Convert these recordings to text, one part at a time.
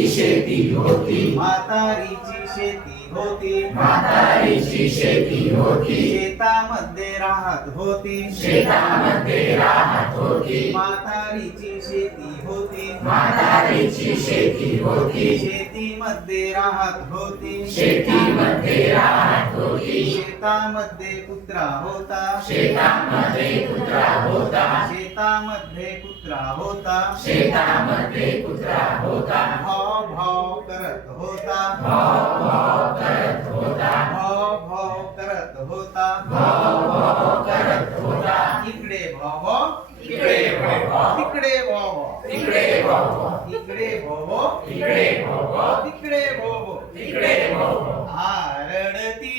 म्हातारीची शेती होती, म्हातारीची शेती होती, म्हातारीची शेती होती, शेतामध्ये राहत होती, शेतामध्ये राहत होती, म्हातारीची शेती होती, म्हातारीची शेती होती, शेतीमध्ये राहत होती, शेतीमध्ये राहत होती, शेतामध्ये कुत्रा होता, शेतामध्ये कुत्रा होता, शेतामध्ये कुत्रा होता, शेतामध्ये कुत्रा होता, भाव भाव करत होता, भाव भाव करत होता, भाव भाव करत होता, भाव भाव करत होता, इकडे भाव इकडे भाव, तिकडे भाव इकडे भाव, इकडे भाव इकडे भाव, तिकडे भाव इकडे भाव, आरडती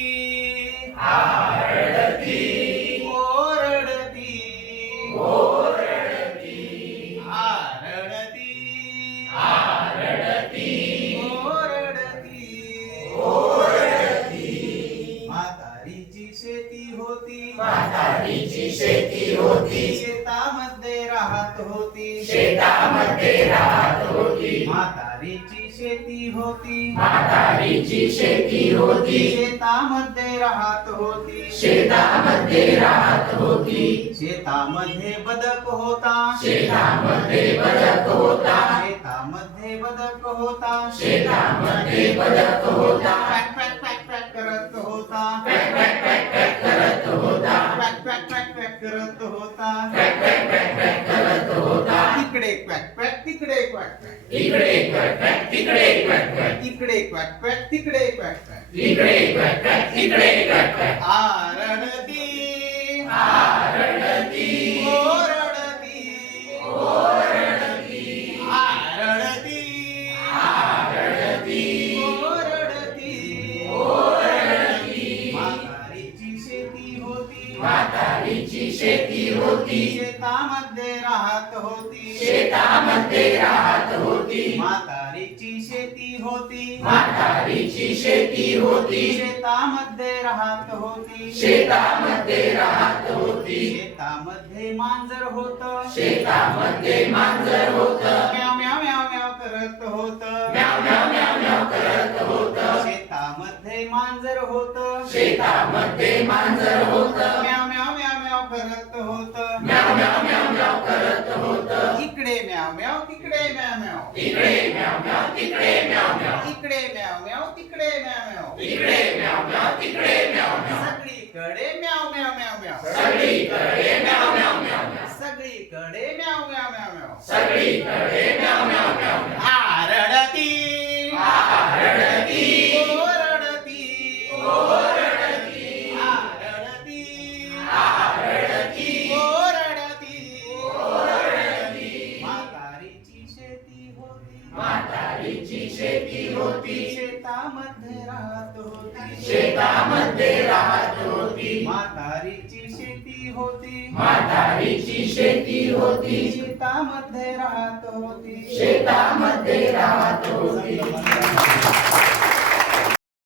आरडती, ओरडती ओरडती, आरडती आरडती, ओरडती ओरडती, म्हातारीची शेती होती, म्हातारीची शेती होती, शेतामध्ये राहत होती, शेतामध्ये राहत होती, म्हातारीची शेती होती, म्हातारीची शेती होती, शेतामध्ये राहत होती, शेतामध्ये राहत होती, शेतामध्ये बदक होता, शेतामध्ये बदक होता, शेतामध्ये बदक होता, शेतामध्ये बदक होता, पॅक पॅक पॅक पॅक करत होता, पॅक पॅक पॅक पॅक करत होता, पॅक पॅक पॅक पॅक करत होता, पॅक पॅक पॅक पॅक करत होता, इकडे क्वॅक क्वॅक तिकडे क्वॅक क्वॅक, इकडे क्वॅक क्वॅक तिकडे क्वॅक क्वॅक, इकडे क्वॅक क्वॅक तिकडे क्वॅक क्वॅक, इकडे क्वॅक क्वॅक तिकडे क्वॅक क्वॅक, आरडती आरडती, ओरडती ओरडती, आरडती आरडती, ओरडती ओरडती, म्हातारीची शेती होती, म्हातारीची शेती होती, शेतामध्ये राहत होती, शेतामध्ये राहत होती, म्हातारीची शेती होती, म्हातारीची शेती होती, शेतामध्ये राहत होती, शेतामध्ये राहत होती, शेतामध्ये मांजर होत, शेतामध्ये मांजर होत, म्याव म्याव म्याव म्याव करत होत, म्याव म्याव म्याव म्याव करत होत, शेतामध्ये मांजर होत, शेतामध्ये मांजर होत, म्याव म्याव म्याव म्याव करत होत, म्याव म्याव म्याव म्याव करत होत, इकडे म्याव म्याव तिकडे म्याव म्याव, इकडे म्याव म्याव तिकडे म्याव म्याव, इकडे म्याव म्याव तिकडे म्याव म्याव, इकडे म्याव म्याव तिकडे म्याव म्याव, सगळीकडे म्याव म्याव म्याव म्याव, सगळीकडे म्याव म्याव म्याव म्याव, सगळीकडे म्याव म्याव म्याव म्याव, सगळीकडे म्याव म्याव म्याव म्याव, आरडती आरडती, ओरडती ओरडती, आरडती आरडती, ओरडती ओरडती, म्हातारीची शेती होती, म्हातारीची शेती होती, शेतामध्ये राहत होती, शेतामध्ये राहत होती, म्हातारीची शेती होती, म्हातारीची शेती होती, शेतामध्ये राहत होती, शेतामध्ये राहत होती.